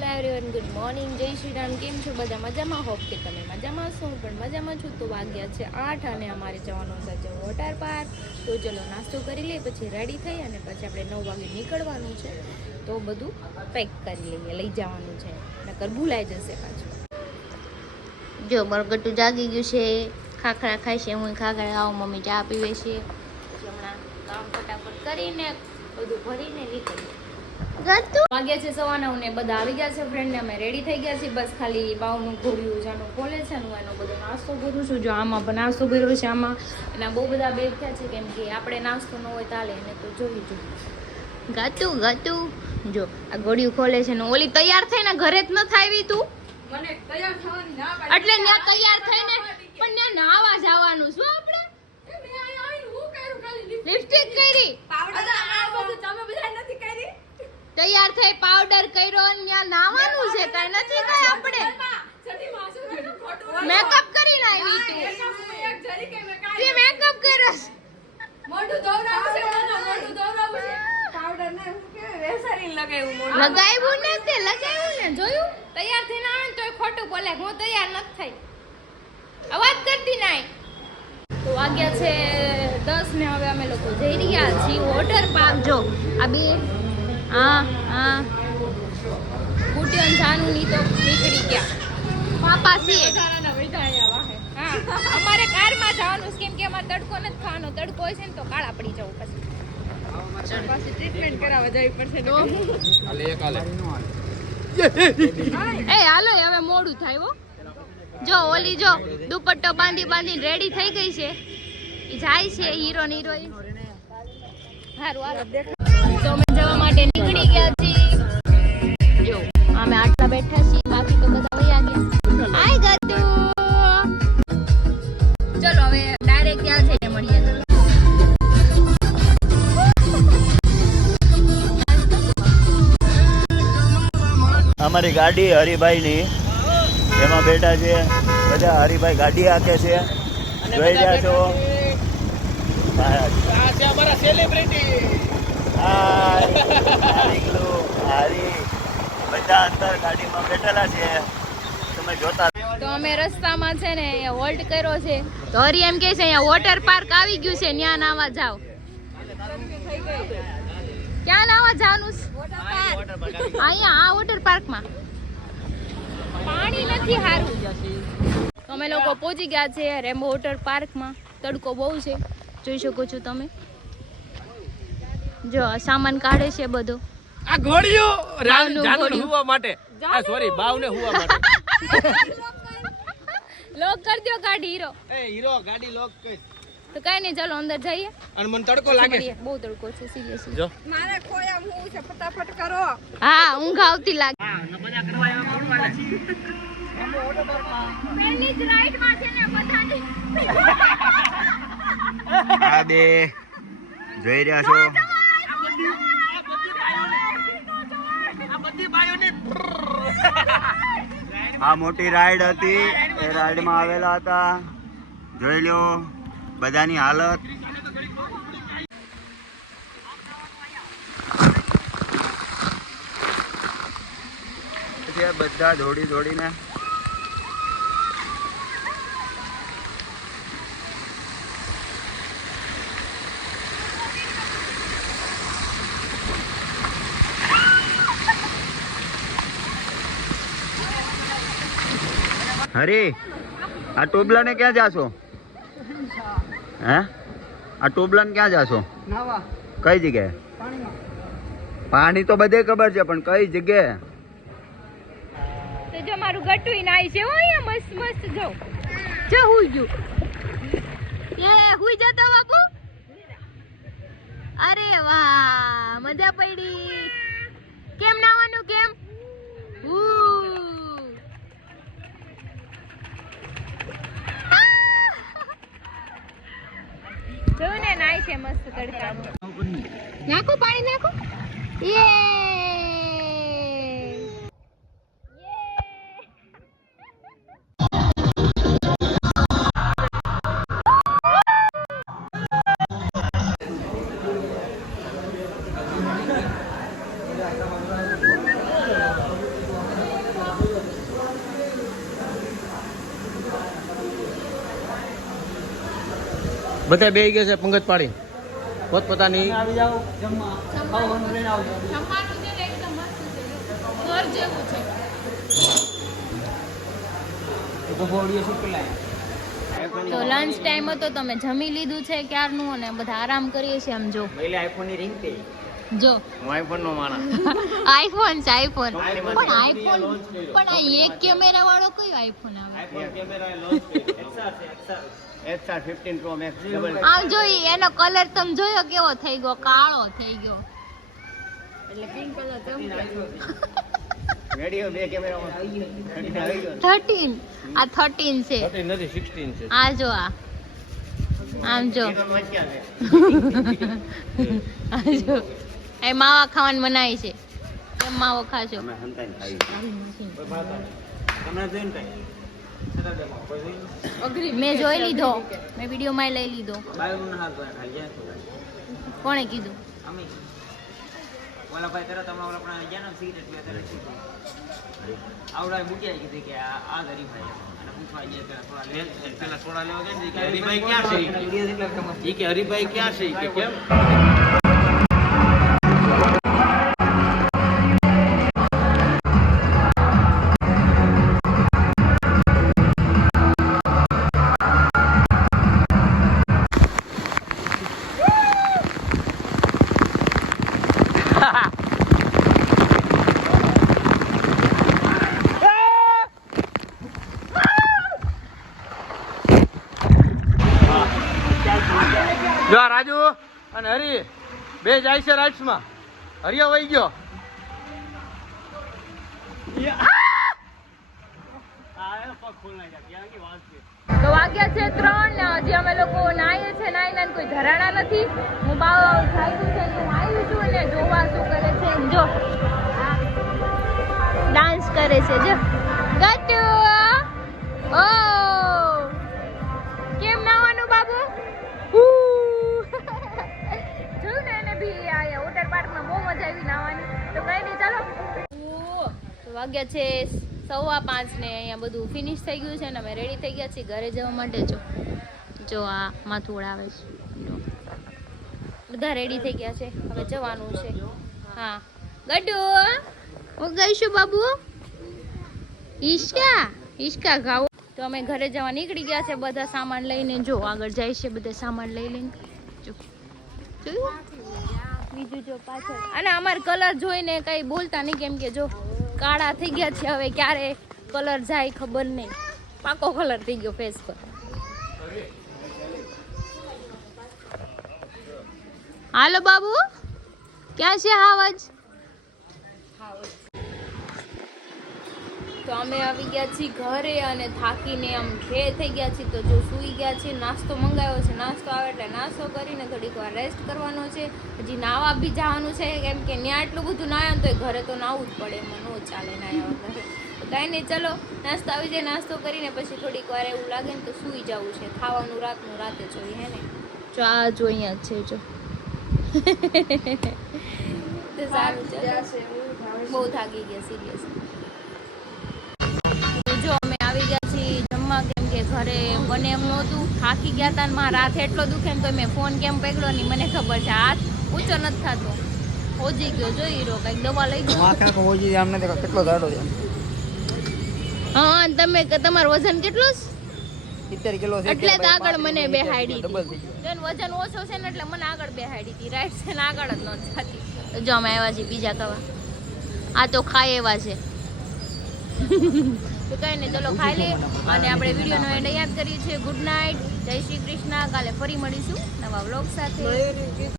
હાલો everyone, good morning, જય શ્રી રામ. કેમ છો બધા? મજામાં? હોપ કે તમે મજામાં છો. પણ મજામાં છું. તો વાગ્યા છે 8 અને અમારે જવાનું છે વોટર પાર્ક. તો ચલો નાસ્તો કરી લઈએ, પછી રેડી થઈ અને પછી આપણે 9 વાગે નીકળવાનું છે. તો બધું પેક કરી લઈએ, લઈ જવાનું છે, નકર ભૂલાઈ જશે પાછું. જો બરગટું જાગી ગયું છે, ખાખરા ખાય છે. હું ખાખરા ખાઉં, મમ્મી ચા પીવે છે. પછી હમણાં કામ ફટાફટ કરીને બધું ભરીને નીકળીએ. વાગ્યા છે 9:15 ને બધા આવી ગયા છે ફ્રેન્ડ ને. અમે રેડી થઈ ગયા છીએ. બસ ખાલી બાવનું ઘોડ્યું જાનું ખોલે છે ને એનો બધો નાસ્તો ભરું છું. જો આમાં પણ નાસ્તો ભર્યો છે. આમાં એના બહુ બધા બેગ થયા છે, કેમ કે આપણે નાસ્તો ન હોય ચાલે એને તો જોઈ ગાતું જો આ ઘોડ્યું ખોલે છે ને ઓલી તૈયાર થઈને ઘરે જ ન થાવી તું મને તૈયાર થવાની ના પાડી એટલે ત્યાં તૈયાર થઈને પણ ત્યાં નાવા જવાનું શું આપણે મે આવીને હું કર્યું ખાલી લિપસ્ટિક કરી પાવડર આ બધું તમે બધા નથી કરી તૈયાર થઈ પાવડર કર્યો અને ત્યાં નાવાનું છે કઈ નથી કઈ આપણે મેકઅપ કરીને આવી તું એક જરી કે મેકઅપ કર્યો મોઢું દોરાવું છે મોઢું દોરાવું છે પાવડર ને હું કે વેસરીન લગાવ્યું ને તે લગાવ્યું ને જોયું તૈયાર થઈને આવે તોય ખોટું બોલે હું તૈયાર નથી થઈ અવાજ કરતી નાય. તો વાગ્યા છે 10 ને હવે અમે લોકો જઈ રહ્યા છીએ વોટર પાર્ક. જો આ બે બુટિયન જાનું ની તો નીકળી ગયા પાપા છે. અમારે કારમાં જવાનું કેમ કે અમારે તડકો નથી ખાવાનો. તડકો હોય છે ને તો કાળા પડી જવું પછી ટ્રીટમેન્ટ કરાવવા જવી પડશે. એ હાલો હવે મોડું થાય હો. જો ઓલી જો દુપટ્ટો બાંધીને રેડી થઈ ગઈ છે, એ જાય છે હીરો ને હિરોઈન. હારું હાલો તો અમે જવા માટે નીકળી ગયા છીએ. જો અમે આટલા બેઠા છીએ, બાકી તો બધા વયા ગયા. આઈ ગતું ચલો હવે ડાયરેક્ટ ત્યાં જઈને મળીએ. અમારી ગાડી હરિભાઈ ની એમાં બેઠા છે બધા. હરિભાઈ ગાડી હાકે છે, જોઈ રહ્યા છો. અમારા સેલિબ્રિટી બધા અંદર ગાડીમાં બેઠેલા છે, તમે જોતા. તો અમે રસ્તામાં છે ને અહીંયા હોલ્ટ કર્યો છે. તો હરી એમ કે છે અહીંયા વોટર પાર્ક આવી ગયું છે, ત્યાં નાવા જાવ. ક્યાં નાવા જવાનું? અહીંયા આ વોટર પાર્કમાં પાણી નથી સારું. તો અમે લોકો પહોંચી ગયા છે રેમ્બો વોટર પાર્કમાં. તડકો બહુ છે, જોઈ શકો છો તમે. જો સામાન કાઢે છે બધો. આ ઘોડીઓ જાનું હુવા માટે સોરી બાવને હુવા માટે લોક કરી દો ગાડી. હીરો હીરો ગાડી લોક કરી તો કઈ નહીં, ચાલો અંદર જઈએ. અને મને તડકો લાગે, બહુ તડકો છે સિરિયસલી. જો મારે ખોયા હું છે, ફટાફટ કરો. હા ઊંઘ આવતી લાગે. હા બધા કરવા એવા કોણવાલે પેલી જ રાઈડ માં છે ને બધાની. આ બે જોઈ રહ્યા છો. આ મોટી રાઈડ હતી, એ રાઈડમાં આવેલા હતા. જોઈ લો બધાની હાલત. બધા દોડીને હરી આ ટોબલા ને ક્યાં જાશો? હે આ ટોબલા ને ક્યાં જાશો? કઈ જગ્યાએ? પાણી તો બધે ખબર છે, પણ કઈ જગ્યાએ? તો જો મારું ગટુઈ નાઈ છે અહીંયા મસ્ત મસ્ત. જો હુઈ ગયું. એ હુઈ જતો બાપુ. અરે વાહ મજા પડી. કેમ નાવાનું કેમ? જોને નાઈ છે મસ્ત તડકામાં. નાખો પાણી નાખો. બધા બે ગયા છે પંગત પાડી પોતપોતાની જમવાનું છે ને એકદમ મસ્ત છે ઘર જેવું છે. તો લંચ ટાઈમ હતો તો અમે જમી લીધું છે ક્યારનું અને બધા આરામ કરીએ છીએ. આમ જો જો આઈફોન નો માણસ આઈફોન છે આઈફોન પણ આઈફોન પણ આ એક કેમેરા વાળો કયો આઈફોન આવે XR15 Pro Max આમ જોઈ એનો કલર તમે જોયો કેવો થઈ ગયો કાળો થઈ ગયો એટલે પિંક કલર વિડિયો બે કેમેરામાં આવી ગયો 13 આ 13 છે નથી 16 છે આ જો આ આમ જો આ જો એ માવા ખાવાનું મનાય છે કેમ માવો ખાશો અમે હંતાઈને ખાઈ મેં જોઈ લીધો મેં વિડીયોમાં લઈ લીધો કોણે કીધું હરીભાઈ ક્યાં છે કે કેમ જો આ રાજુ અને હરી બે જાય છે રાઇટ્સ માં હરિયા વહી ગયો તો વાગ્યા છે 3 ને હજી અમે લોકો નાઈએ છે નાઈને કોઈ ધરાણા નથી. હું બાવ ખાઈ છે હું આવી છું ને જોવા શું કરે છે. જો ડાન્સ કરે છે જો ગટુ ઓ કેમ નાવાનું બાબુ જોયું ને એને બી આયા વોટર પાર્કમાં બહુ મજા આવી નાવાની. તો કઈ નહીં ચાલો તો વાગ્યા છે 5:15 ને અહીંયા બધું ફિનિશ થઈ ગયું છે ને અમે રેડી થઈ ગયા છીએ ઘરે જવા માટે. જો આ માથું ઉડાવે છે જો બધા રેડી થઈ ગયા છે હવે જવાનું છે. હા ગડુ હું ગઈશું બાબુ ઈશ્કા ખાવ. તો અમે ઘરે જવા નીકળી ગયા છે બધા સામાન લઈને. જો આગળ જાય છે બધા સામાન લઈ લઈને. જો જોયું બીજું જો પાછળ અને અમાર કલર જોઈને કઈ બોલતા નહીં કેમ કે જો કાળા થઈ ગયા છે. હવે ક્યારે કલર જાય ખબર નહીં. પાકો કલર થઈ ગયો ફેસ પર. હાલો બાબુ ક્યાં છે હાવજ? તો અમે આવી ગયા છીએ ઘરે અને થાકીને આમ ઘે થઈ ગયા છીએ. તો જો સૂઈ ગયા છીએ. નાસ્તો મંગાવ્યો છે. નાસ્તો આવે એટલે નાસ્તો કરીને થોડીક વાર રેસ્ટ કરવાનો છે. હજી નાવા બી જવાનું છે કેમ કે ત્યાં એટલું બધું નાયા તો ઘરે તો નાવું જ પડે. એમાં ન ચાલે નાયા વગર. તો કાંઈ નહીં ચલો નાસ્તો આવી જાય. નાસ્તો કરીને પછી થોડીક વાર એવું લાગે ને તો સૂઈ જવું છે. ખાવાનું રાતનું રાતે જોઈએ હે ને. જો આ જો અહીંયા જ છે જો તો સારું છે. બહુ થાકી ગયા સિરિયસ. જો અમે આવી ગયા છીએ જમવા કેમ કે ઘરે બને એમ નહોતું. થાકી ગયા હતા ને મારા હાથ એટલો દુખે ને તો મેં ફોન કેમ પકડ્યો નહીં મને ખબર છે. હાથ ઊંચો નથી થતો. ઓજી ગયો જોઈ રહ્યો કંઈક દવા લઈ ગયો. કેટલો દાડો છે? હા તમે તમારું વજન કેટલું છે? 70 કિલો છે એટલે જ આગળ મને બેહાડી ડબલ હતી. થઈ ગયું. વજન ઓછો છે ને એટલે મને આગળ બેહાડી હતી. રાઈટ છે ને આગળ જ નહોતી થતી. તો જો અમે આવ્યા છીએ બીજા કવા. આ તો ખાય એવા છે. તો કઈ નહીં ચલો ખાઈ લે અને આપણે વિડીયોનો એન્ડ યાદ કરીએ છીએ. ગુડ નાઇટ, જય શ્રી કૃષ્ણ. કાલે ફરી મળીશું નવા વ્લોગ સાથે.